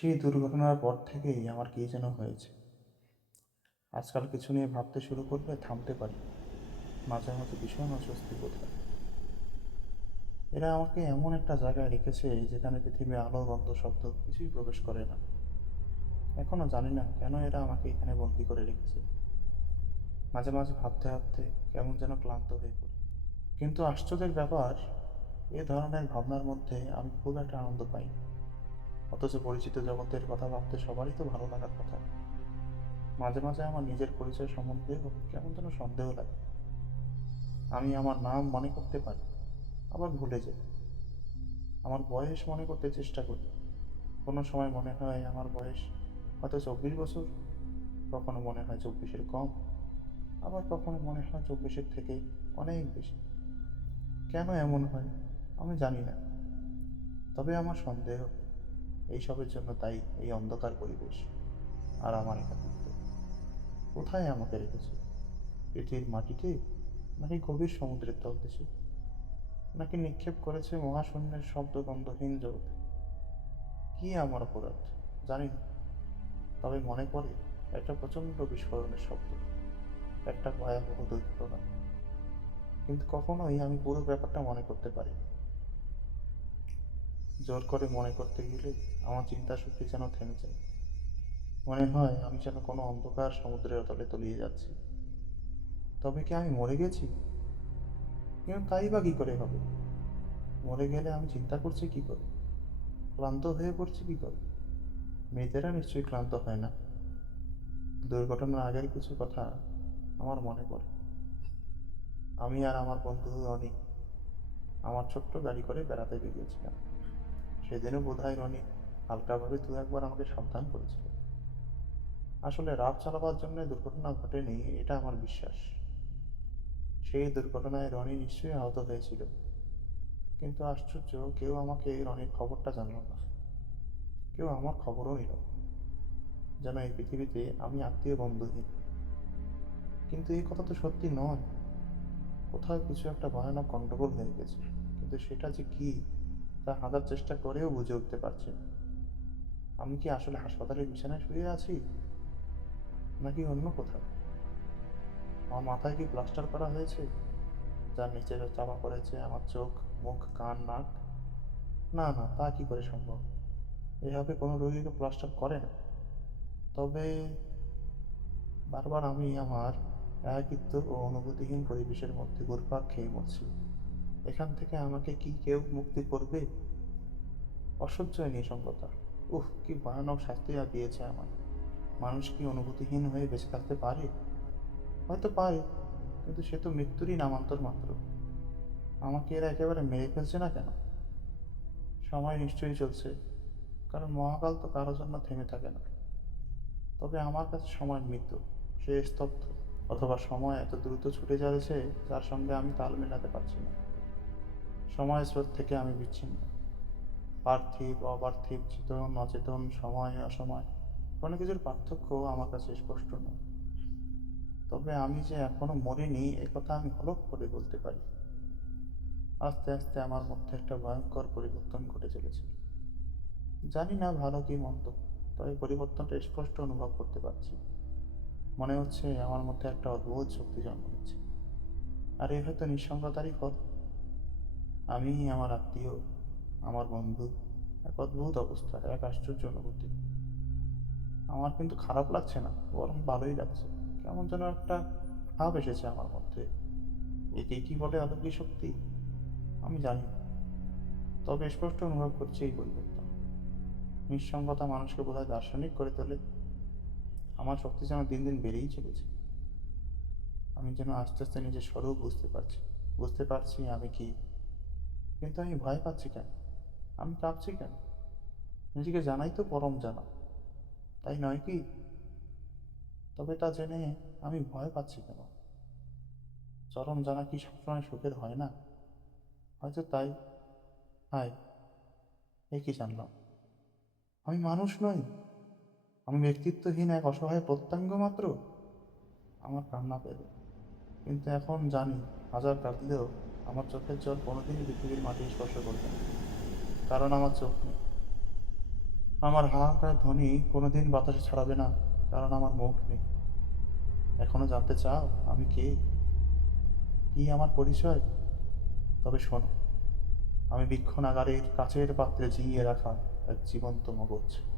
সেই দুর্ঘটনার পর থেকেই আমার কী যেন হয়েছে। আজকাল কিছু নিয়ে ভাবতে শুরু করলে থামতে পারি। মাঝে মাঝে ভীষণ অস্বস্তি বোধ হয়। এরা আমাকে এমন একটা জায়গায় রেখেছে যেখানে পৃথিবী আলো, গন্ধ শব্দ কিছুই প্রবেশ করে না। এখনও জানি না কেন এরা আমাকে এখানে বন্দি করে রেখেছে। মাঝে মাঝে ভাবতে ভাবতে কেমন যেন ক্লান্ত হয়ে পড়ি। কিন্তু আশ্চর্যের ব্যাপার, এ ধরনের ভাবনার মধ্যে আমি খুব একটা আনন্দ পাই। অথচ পরিচিত জগতের কথা ভাবতে সবারই তো ভালো লাগার কথা। মাঝে মাঝে আমার নিজের পরিচয় সম্বন্ধে কেমন যেন সন্দেহ লাগে। আমি আমার নাম মনে করতে পারি, আবার ভুলে যাই। আমার বয়স মনে করতে চেষ্টা করি। কোনো সময় মনে হয় আমার বয়স হয়তো চব্বিশ বছর, কখনো মনে হয় চব্বিশের কম, আবার কখনো মনে হয় চব্বিশের থেকে অনেক বেশি। কেন এমন হয় আমি জানি না, তবে আমার সন্দেহ এইসবের জন্য তাই এই অন্ধকার পরিবেশ আর আমার একাকিত্ব কোথায় আমাকে রেখেছে? পৃথিবীর মাটিতে নাকি গভীর সমুদ্রের তলদেশে নাকি নিক্ষেপ করেছে মহাশূন্যের শব্দ গন্ধহীন জগতে? কি আমার অপরাধ? জানি না। তবে মনে পড়ে একটা প্রচণ্ড বিস্ফোরণের শব্দ, একটা ভয়াবহ দুর্ঘটনা কিন্তু কখনোই আমি পুরো ব্যাপারটা মনে করতে পারি না। জোর করে মনে করতে গেলে আমার চিন্তা শক্তি যেন থেমে যায়। মনে হয় আমি যেন কোনো অন্ধকার সমুদ্রের তলে তলিয়ে যাচ্ছি। তবে কি আমি মরে গেছি? কিন্তু তাই বা কি করে হবে? মরে গেলে আমি চিন্তা করছি কি করে? ক্লান্ত হয়ে পড়ছি কি করে? মেয়েদেরা নিশ্চয়ই ক্লান্ত হয় না। দুর্ঘটনার আগের কিছু কথা আমার মনে পড়ে। আমি আর আমার বন্ধু রনি আমার ছোট্ট গাড়ি করে বেড়াতে বেরিয়েছিলাম। সেদিনও বোধ হয় রনি হালকাভাবে দু একবার আমাকে সাবধান করেছিল। আসলে রাত চালাবার জন্য দুর্ঘটনা ঘটেনি, এটা আমার বিশ্বাস। সেই দুর্ঘটনায় রনি নিশ্চয়ই আহত হয়েছিল। কিন্তু আশ্চর্য, কেউ আমাকে রনির খবরটা জানল না। কেউ আমার খবরও নিল। যেন এই পৃথিবীতে আমি আত্মীয় বন্ধুহীন। কিন্তু এই কথা তো সত্যি নয়। কোথাও কিছু একটা ভয়ানক গণ্ডগোল হয়ে গেছে। কিন্তু সেটা যে কি? তা হাজার চেষ্টা করেও বুঝে উঠতে পারছি না। আমি কি আসলে হাসপাতালের বিছানায় শুয়ে আছি? নাকি অন্য কোথাও? আমার মাথায় কি প্লাস্টার করা হয়েছে? যার নিচে চাপা পড়েছে আমার চোখ, মুখ, কান, নাক? না না, তা কি করে সম্ভব? এভাবে কোনো রোগীকে প্লাস্টার করে না। তবে বারবার আমি আমার একাকিত্ব ও অনুভূতিহীন পরিবেশের মধ্যে ঘুরপাক খেয়ে মরছি। এখান থেকে আমাকে কি কেউ মুক্তি করবে? অসহ্য নিঃসঙ্গতা। উফ, কি ভয়ানক শাস্তি দিয়েছে আমার মানুষ কি অনুভূতিহীন হয়ে বেঁচে থাকতে পারে? হয়তো পারে, কিন্তু সে তো মৃত্যুরই নামান্তর মাত্র। আমাকে এরা একেবারে মেরে ফেলছে না কেন? সময় নিশ্চয়ই চলছে, কারণ মহাকাল তো কারোর জন্য থেমে থাকে না। তবে আমার কাছে সময় মৃত্যু সে স্তব্ধ, অথবা সময় এত দ্রুত ছুটে যাচ্ছে, যার সঙ্গে আমি তাল মেলাতে পারছি না। সময় স্রোত থেকে আমি বিচ্ছিন্ন। পার্থিব, অপার্থিব, চেতন, অচেতন, সময়, অসময়, কোনো কিছুর পার্থক্য আমার কাছে স্পষ্ট নয়। তবে আমি যে এখনও মরিনি, এ কথা আমি হলক করে বলতে পারি। আস্তে আস্তে আমার মধ্যে একটা ভয়ঙ্কর পরিবর্তন ঘটে চলেছে। জানি না ভালো কি মন্দ, তবে পরিবর্তনটা স্পষ্ট অনুভব করতে পারছি। মনে হচ্ছে আমার মধ্যে একটা অদ্ভুত শক্তি জন্ম নিচ্ছে। আর, এ হয়তো নিঃসঙ্গতারই ফল আমি, আমার আত্মীয়, আমার বন্ধু এক অদ্ভুত অবস্থা, এক আশ্চর্য অনুভূতি। আমার কিন্তু খারাপ লাগছে না, বরং ভালোই লাগছে। কেমন যেন একটা ভাব এসেছে আমার মধ্যে। একে কি বলে অলৌকিক শক্তি? আমি জানি তবে স্পষ্ট অনুভব করছি এই পরিবর্তন। নিঃসঙ্গতা মানুষকে বোধহয় দার্শনিক করে তোলে। আমার শক্তি যেন দিন দিন বেড়েই চলেছে। আমি যেন আস্তে আস্তে নিজের স্বরূপ বুঝতে পারছি বুঝতে পারছি আমি কি। কিন্তু আমি ভয় পাচ্ছি কেন? আমি কাঁপছি কেন? নিজেকে জানাই তো পরম জানা। তাই নয় কি? তবে তা জেনে আমি ভয় পাচ্ছি কেন? চরম জানা কি সবসময় সুখের হয় না? হয়তো তাই। হাই এই কি জানলাম? আমি মানুষ নই। আমি ব্যক্তিত্বহীন এক অসহায় প্রত্যাঙ্গ মাত্র। আমার কান্না পেল। কিন্তু এখন জানি, হাজার কাঁদলেও আমার চোখের জল কোনোদিনই পৃথিবীর মাটি স্পর্শ করবে না। কারণ আমার চোখ নেই। আমার হাহাকার ধ্বনি কোনোদিন বাতাসে ছড়াবে না, কারণ আমার মুখ নেই। এখনও জানতে চাও আমি কে? কি আমার পরিচয়? তবে শোনো, আমি বৃক্ষনাগারের কাচের পাত্রে জিইয়ে রাখা এক জীবন্ত মগজ।